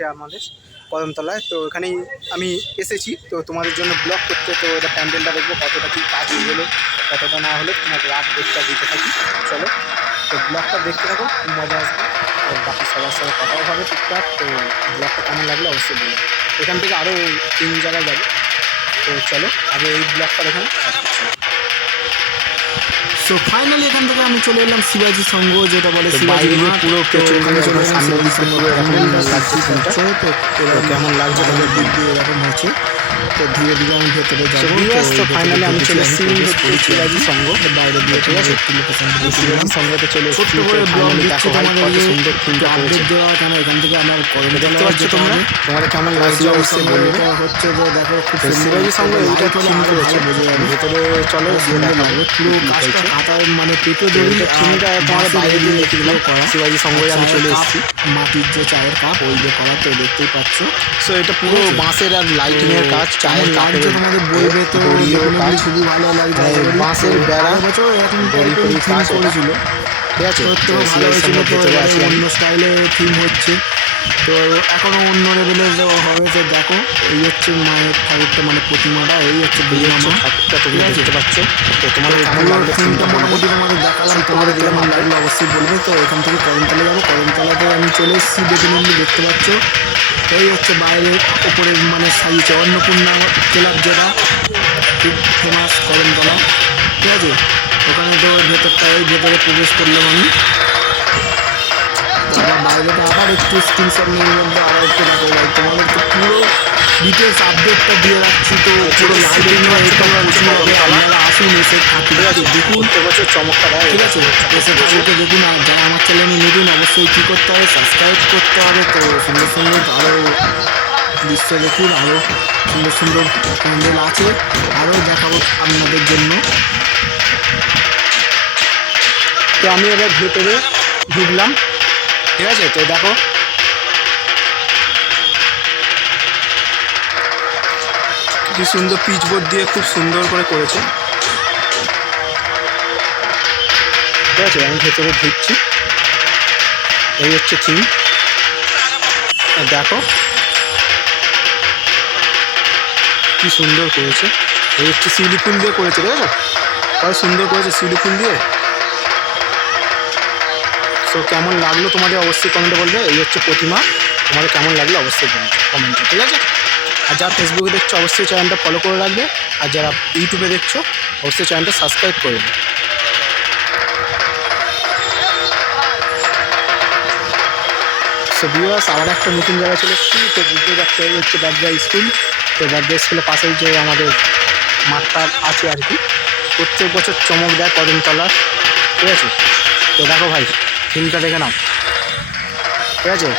আছে আমাদের কদমতলায়। তো এখানেই আমি এসেছি তো তোমাদের জন্য ব্লগ করতে। তো এটা প্যান্ডেলটা দেখবো কতটা কী কাজ হয়ে গেলো কতটা না হলো, তোমার রাত দেখটা দিতে থাকি। চলো তো ব্লগটা দেখতে থাকো, খুব মজা আসবে। আর বাকি সবার সাথে কথাও হবে টুকটাক। তো ব্লগটা কেমন লাগলো অবশ্যই বলবো। এখান থেকে আরও 3 জায়গায় যাবে। তো চলো আগে এই ব্লগটা দেখুন। সো ফাইনালি এখান থেকে আমি চলে এলাম শিবাজি সংঘ, যেটা বলে শিবাজি বাইরে মাঠ। পুরো তো চলে ওখানে চলে এলাম সামনের শিবাজি দিক সংঘ পুরো এরকম প্যান্ডেলটা লাগছে দেখতেই সিনটা। পাচ্ছ। তো তো কেমন লাগছে বাইরের দিক দিয়ে এরকম হয়েছে। তো ধীরে ধীরে আমি ভেতরে যাবো। তো ফাইনালি আমি চলে এসেছি হচ্ছে শিবাজি সংঘ বাইরে দিয়ে ঠিক আছে। একটু লোকেশনটা দেখে শিবাজি দিলাম। সংঘতে চলে ছোট্ট এসেছি। করে ব্লগ দিচ্ছি দেখো ভাই কত তোমাদেরকে, সুন্দর একটু থিমটা করেছে। আপডেট দেওয়া, কেন এখান থেকে আমার দেখতে পাচ্ছ তোমরা, তোমাদের কেমন লাগছে অবশ্যই বলবে। হচ্ছে যে দেখো খুব তো সুন্দর শিবাজি সংঘ এইটা থিম করেছে। বোঝা যাবে। ভেতরে চলো গিয়ে সুন্দর দেখাবো লাগবে পুরো কাজটা কাতার মানে পেটো দড়ি এইটা থিমটা তোমার বাইরে দিয়ে দেখে দিলাম। শিবাজি সংঘে আমি চলে এসেছি। মাটির যে চায়ের কাপ ওই যে করা, তো দেখতেই পাচ্ছ। সো এটা পুরো বাঁশের আর লাইটিং এর কাজ, চায়ের কাপের তোমাদের বলবে তো দড়িও কাজ, খুবই ভালো লাগছে। বাঁশের বেড়া বছর এরকম দড়ি ফড়ি কাজ করেছিল, ঠিক আছে। তো ভালো হয়েছিল। তো অন্য স্টাইলে থিম হচ্ছে, তো এখনো অন্য লেভেলের হবে। তো দেখো এই হচ্ছে মায়ের ঠাকুরটা, মানে প্রতিমাটা, এই হচ্ছে ঠাকুরটা তোমরা দেখতে পাচ্ছ। তো তোমাদের কেমন লাগলো থিমটা মোটামুটি তোমাদের দেখালাম, তোমাদের কেমন লাগলো অবশ্যই বলবে। তো এখান থেকে কদমতলা যাবো, কদমতলাতে আমি চলে এসেছি। দেখে দেখতে পাচ্ছ এই হচ্ছে বাইরের ওপরে মানে সাজিয়েছে অন্নপূর্ণা ক্লাব, যেটা খুব ফেমাস কদমতলা, ঠিক আছে। ওখানে তো ভেতরটা এই ভেতরে প্রবেশ করলাম আমি। আবার বাইরেটা আবার একটু স্ক্রিনশট নিয়ে মধ্যে আবার একটু দেখো ভাই, তোমাদেরকে পুরো ডিটেলস আপডেটটা দিয়ে রাখছি। তো পুরো লাইটিং আপনারা আসুন, এসে ঠাকুরকে দেখুন, বছর চমৎকার ঠিক আছে। এসে ঠাকুরকে দেখুন। আর যারা আমার চ্যানেলে নতুন অবশ্যই কী করতে হবে, সাবস্ক্রাইব করতে হবে। তো সুন্দর সুন্দর আরও দৃশ্য দেখুন, আরও সুন্দর সুন্দর প্যান্ডেল আছে, আরও দেখাবো আপনাদের জন্য। তো আমি এবার ভেতরে ঢুকলাম, ঠিক আছে। তো দেখো কি সুন্দর পিচ বোর্ড দিয়ে খুব সুন্দর করে করেছে, ঠিক আছে। আমি ভেতরে ঢুকছি, এই হচ্ছে থিম। দেখো কি সুন্দর করেছে, এই হচ্ছে শিউলি ফুল দিয়ে করেছে, ঠিক আছে। কত সুন্দর করেছে শিউলি ফুল দিয়ে। তো কেমন লাগলো তোমাদের অবশ্যই কমেন্টে বলবে। এই হচ্ছে প্রতিমা, তোমাদের কেমন লাগলো অবশ্যই বলবে কমেন্টে, ঠিক আছে। আর যারা ফেসবুকে দেখছো অবশ্যই চ্যানেলটা ফলো করে রাখবে, আর যারা ইউটিউবে দেখছো অবশ্যই চ্যানেলটা সাবস্ক্রাইব করবে। সো ভিউয়ার্স, আবার একটা নতুন জায়গায় চলে এসেছি। তো বুঝতে পারছো এই হচ্ছে বাদরা স্কুল। তো বাদরা স্কুলের পাশেই যে আমাদের মাঠটা আছে আর কি, প্রত্যেক বছর চমক দেয় কদমতলার, ঠিক আছে। তো দেখো ভাই থিমটা দেখে নাও, ঠিক আছে।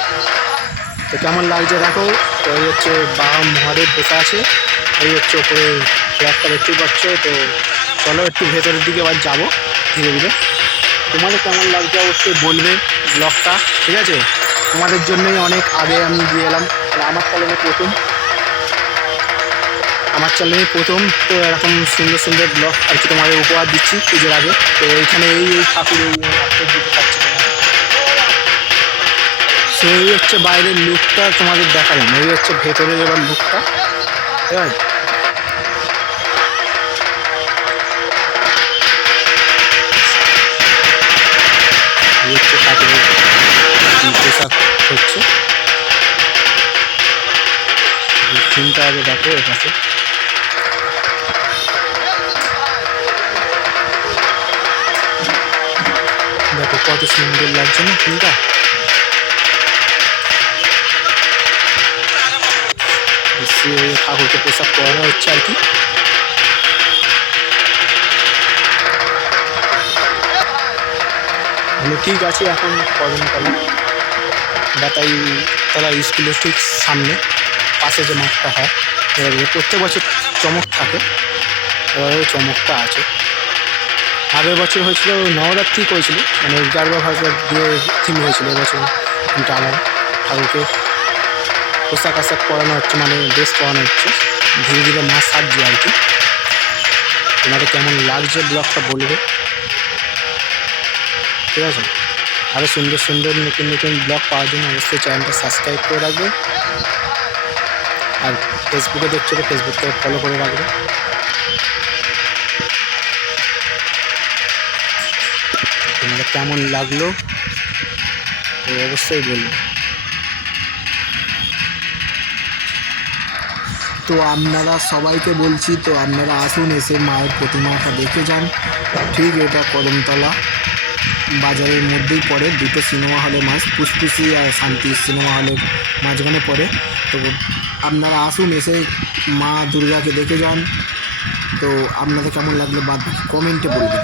তো কেমন লাগছে দেখো। তো এই হচ্ছে বাবা মহাদেব বসে আছে, এই হচ্ছে ওপরে ফ্ল্যাগটা দেখতেই পাচ্ছ। তো চলো একটু ভেতরের দিকে এবার যাবো ধীরে ধীরে। তোমাদের কেমন লাগছে অবশ্যই বলবে ব্লগটা, ঠিক আছে। তোমাদের জন্যই অনেক আগে আমি দিয়ে এলাম, আমার চ্যানেলে প্রথম তো এরকম সুন্দর সুন্দর ব্লগ আর কি তোমাদের উপহার দিচ্ছি পুজোর আগে। তো এইখানে এই ঠাকুর দিতে পারছি। তো এই হচ্ছে বাইরের লুকটা তোমাদের দেখালাম, এই হচ্ছে ভেতরের এবার লুকটা, ঠিক আছে। এই হচ্ছে ঠাকুরের পোশাক হচ্ছে, থিমটা আগে দেখো এর কাছে। দেখো কত সুন্দর লাগছে না থিমটা। ঠাকুরকে পোশাক পরানো হচ্ছে আর কি। আমি ঠিক আছি এখন কদমতলা বেতাইতলা স্কুলের ঠিক সামনে, পাশে যে মাঠটা হয়। প্রত্যেক বছর চমক থাকে, এবারেও চমকটা আছে। আগের বছর হয়েছিল নবরাত্রি করেছিল, মানে গারবা ভাষা দিয়ে থিম হয়েছিল। এবছর কিন্তু আলাদা, ঠাকুরকে পোশাক আশাক পরানো হচ্ছে, মানে ড্রেস পরানো হচ্ছে, ধীরে ধীরে মা সাজছে আর কি। তোমাদের কেমন লাগছে ব্লগটা বলবে, ঠিক আছে। আরও সুন্দর সুন্দর নতুন নতুন ব্লগ পাওয়ার জন্য অবশ্যই চ্যানেলটা সাবস্ক্রাইব করে রাখবে। আর ফেসবুকে দেখছো তো ফেসবুকটা ফলো করে রাখবে। তোমাদের কেমন লাগলো তো অবশ্যই বলবে। তো আপনারা সবাইকে বলছি, তো আপনারা আসুন, এসে মায়ের প্রতিমাটা দেখে যান। ঠিক এটা কদমতলা বাজারের মধ্যেই পড়ে, দুটো সিনেমা হলে মাঝ, ফুসফুসি আর শান্তি সিনেমা হলের মাঝখানে পড়ে। তো আপনারা আসুন, এসে মা দুর্গাকে দেখে যান। তো আপনাদের কেমন লাগলো বাদ কমেন্টে বলবেন।